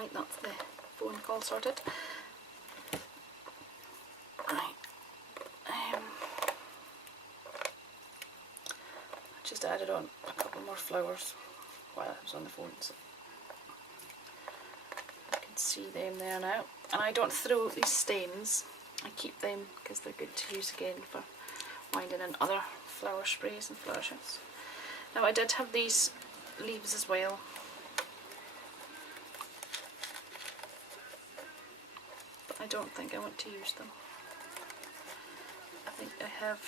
Right, that's the phone call sorted. Right. I just added on a couple more flowers while I was on the phone, so you can see them there now. And I don't throw out these stems, I keep them because they're good to use again for winding in other flower sprays and flower shots. Now I did have these leaves as well, but I don't think I want to use them. I think I have,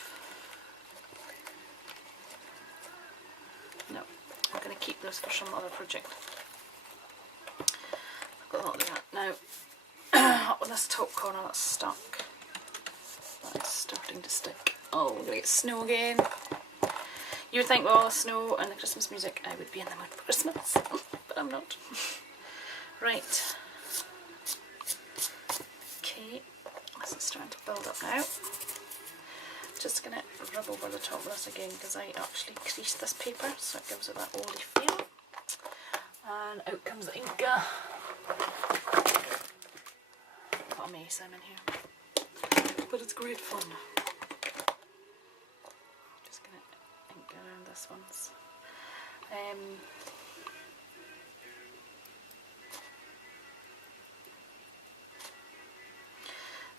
no, I'm going to keep those for some other project. I've got a lot of that. Now, up with this top corner that's stuck. That's starting to stick. Oh, we're going to get snow again. You would think, well, snow and the Christmas music, I would be in the mood for Christmas, but I'm not. Right. Okay, this is starting to build up now. Just going to rub over the top of this again because I actually creased this paper, so it gives it that oldy feel. And out comes the ink. What a mess I'm in here. But it's great fun. Just going to ink around this one's.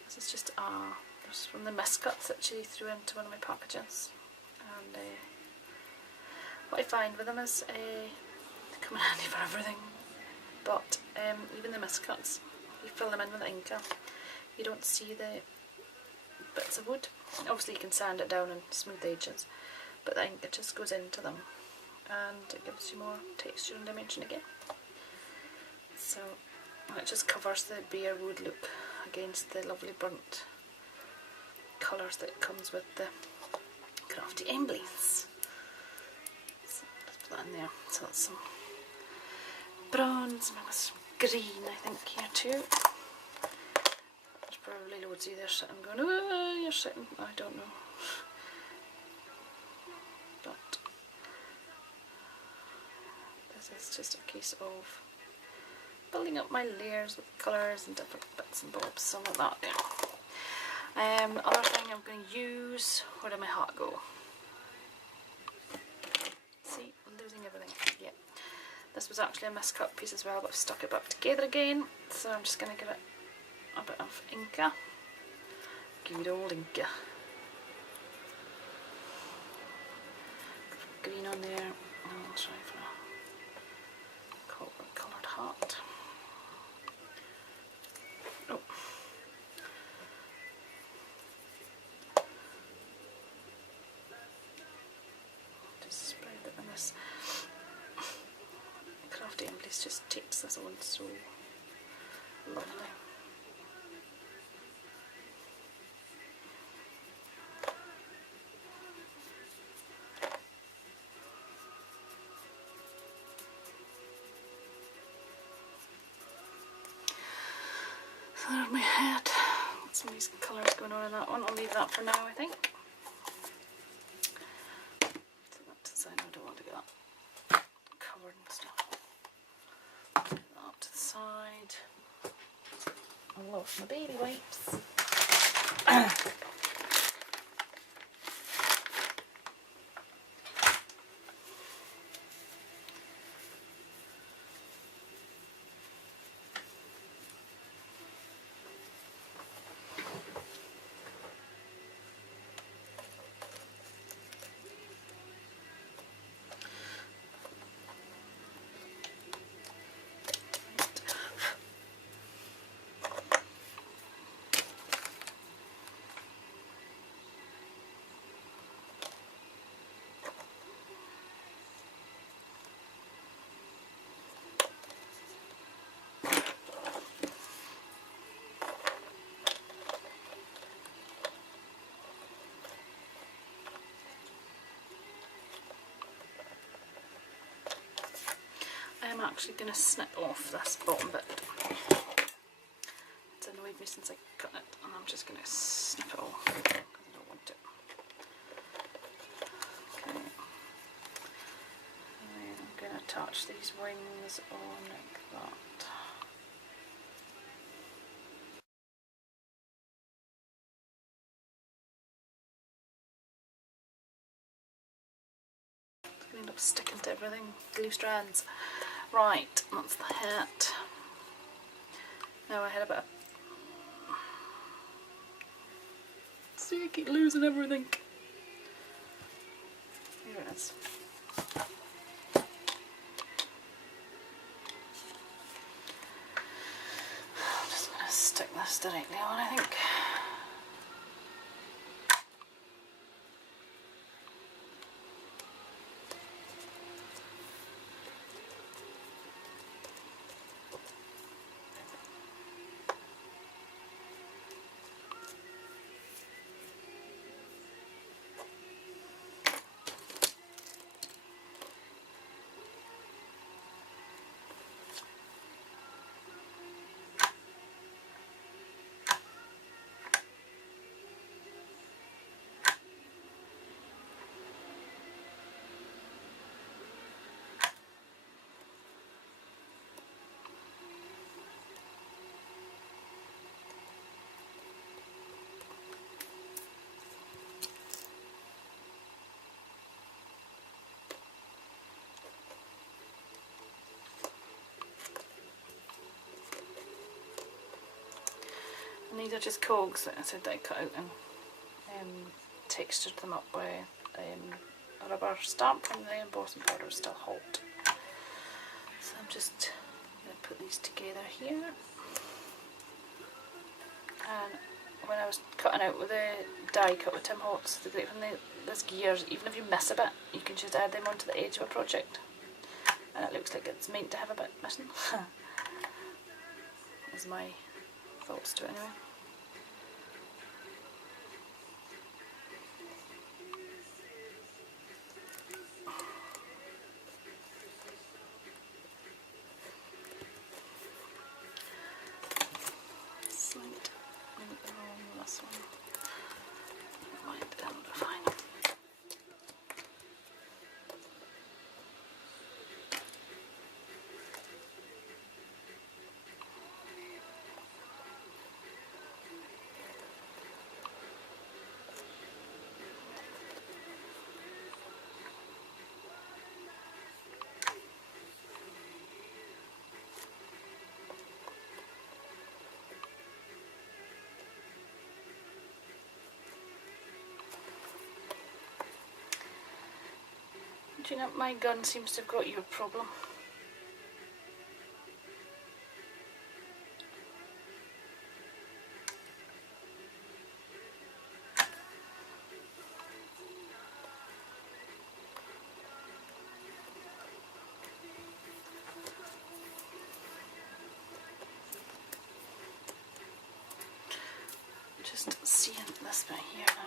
This is just this is from the miscuts that she threw into one of my packages. And what I find with them is they come in handy for everything. But even the miscuts, you fill them in with Inca, you don't see the bits of wood. Obviously you can sand it down and smooth the edges, but the Inca just goes into them and it gives you more texture and dimension again. So it just covers the bare wood look against the lovely burnt colours that comes with the Crafty-Emblies. So let's put that in there. So that's some bronze, and some green I think here too. There's probably loads of you there sitting going, oh, you're sitting, I don't know. But this is just a case of building up my layers with colours and different bits and bobs, some of that there. Other thing I'm going to use, where did my heart go? See, I'm losing everything. Yeah. This was actually a miscut piece as well, but I've stuck it back together again, so I'm just going to give it a bit of Inca. Good old Inca. Green on there, and I'll try for a copper coloured heart. Oh. Just spread it in this. Crafty-Emblies just takes this on so lovely. So there's my head. Got some of these colours going on in that one. I'll leave that for now, I think. Take that to the side. I don't want to get that covered and stuff. Get that up to the side. I lost my baby wipes. I'm actually going to snip off this bottom bit. It's annoyed me since I cut it, and I'm just going to snip it off because I don't want it. Okay. And then I'm going to attach these wings on like that. end up sticking to everything, glue strands. Right, that's the hat. Now I had a bit of... See, I keep losing everything. Here it is. I'm just going to stick this directly on, I think. And these are just cogs that I said that I cut out and textured them up with a rubber stamp, and the embossing powder is still hot. So I'm just going to put these together here. And when I was cutting out with the die cut with Tim Holtz, the great thing, there's gears, even if you miss a bit, you can just add them onto the edge of a project. And it looks like it's meant to have a bit missing. Is my thoughts to it anyway. Slight wrong this one. Mind, fine. Do you know, my gun seems to have got you a problem. Just seeing this bit here now.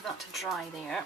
leave that to dry there.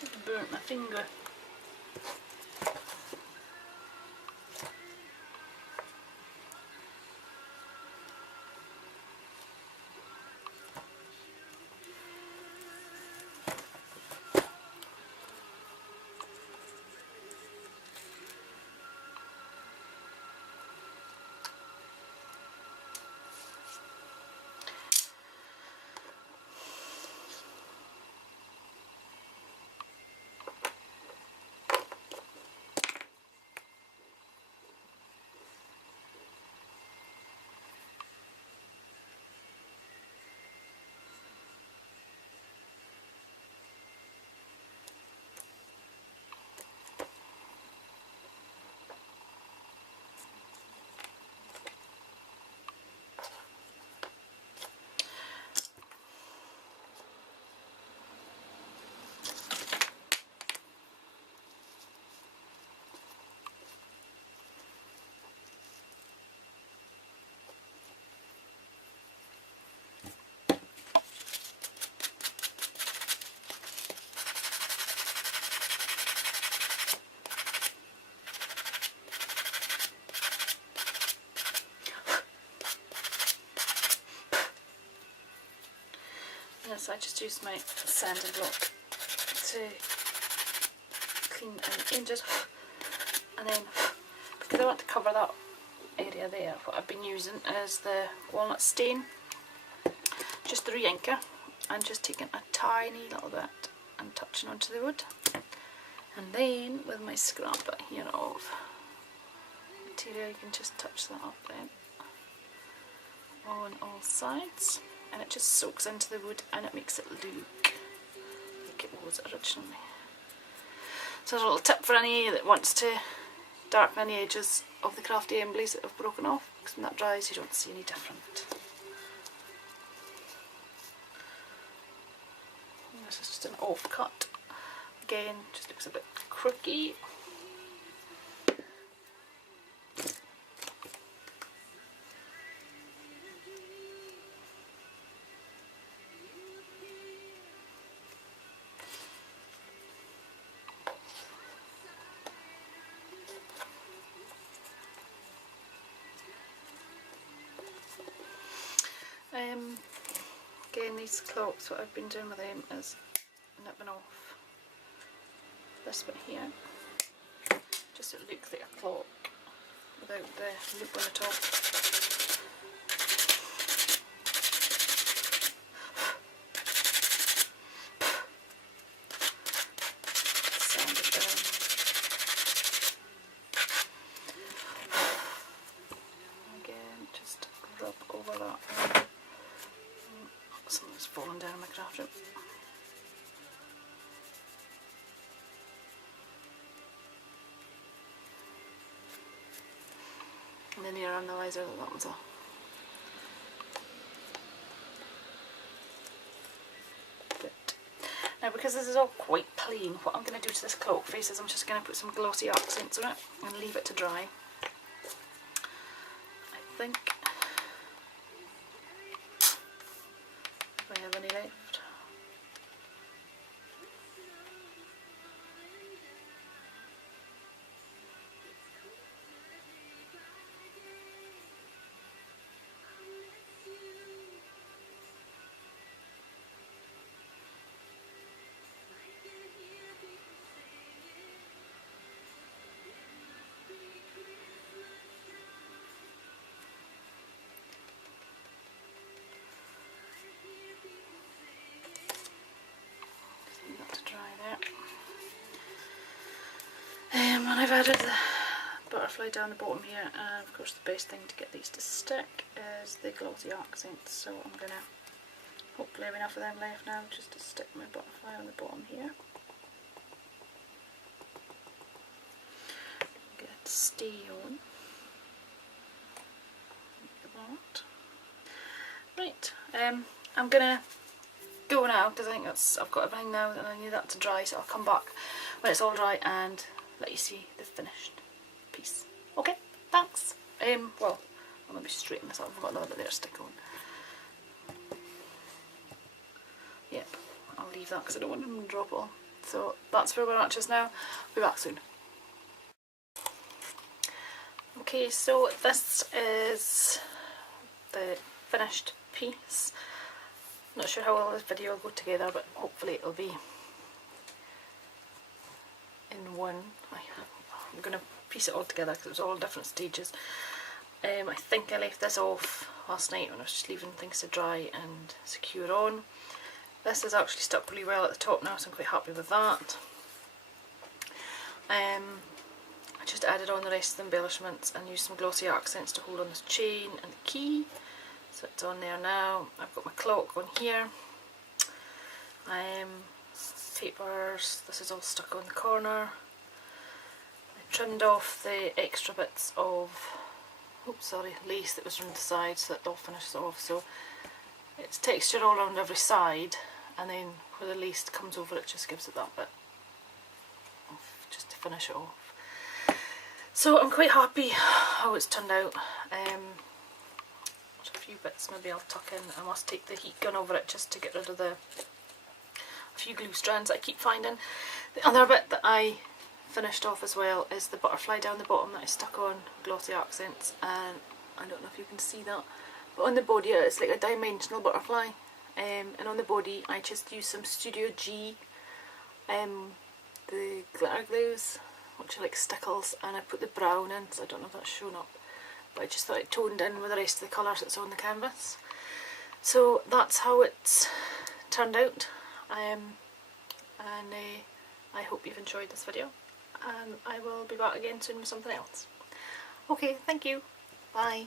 Just burnt my finger. Yes, I just use my sanding block to clean any edges, and then because I want to cover that area there, what I've been using is the walnut stain, just the re-inker, and just taking a tiny little bit and touching onto the wood, and then with my scraper here of material you can just touch that up then on all sides, and it just soaks into the wood and it makes it look like it was originally. So there's a little tip for any that wants to darken any edges of the Crafty-Emblies that have broken off, because when that dries you don't see any different. And this is just an off-cut. Again, just looks a bit crooked. Again, these clocks, what I've been doing with them is nipping off this bit here, just so it looks like a clock without the loop on the top. Sand it down. Again, just rub over that. Something's fallen down in my craft room. And then you realise that that was a bit. Now, because this is all quite plain, what I'm going to do to this cloak face is I'm just going to put some glossy accents on it and leave it to dry. I think if I have any left. And I've added the butterfly down the bottom here, and of course the best thing to get these to stick is the glossy accents, so I'm going to hopefully have enough of them left now just to stick my butterfly on the bottom here. Get it to stay on. Like that. Right, I'm going to go now because I think I've got everything now and I need that to dry, so I'll come back when it's all dry and let you see the finished piece. Okay, thanks. Well, I'm going to straighten this up. I've got another bit there to stick on. Yep, I'll leave that because I don't want them to drop it all. So that's where we're at just now. I'll be back soon. Okay, so this is the finished piece. Not sure how well this video will go together, but hopefully it'll be in one. I'm going to piece it all together because it was all different stages. I think I left this off last night when I was just leaving things to dry and secure on. This is actually stuck really well at the top now, so I'm quite happy with that. I just added on the rest of the embellishments and used some glossy accents to hold on this chain and the key. So it's on there now. I've got my clock on here. Papers, this is all stuck on the corner. I trimmed off the extra bits of lace that was around the side, so that all finishes off. So it's textured all around every side, and then where the lace comes over it just gives it that bit just to finish it off. So I'm quite happy how it's turned out. There's a few bits maybe I'll tuck in. I must take the heat gun over it just to get rid of the few glue strands that I keep finding. The other bit that I finished off as well is the butterfly down the bottom that I stuck on glossy accents, and I don't know if you can see that, but on the body it's like a dimensional butterfly, and on the body I just used some Studio G, the glitter glues, which are like stickles, and I put the brown in, so I don't know if that's shown up, but I just thought it toned in with the rest of the colours that's on the canvas. So that's how it's turned out. I hope you've enjoyed this video, and I will be back again soon with something else. Okay, thank you. Bye.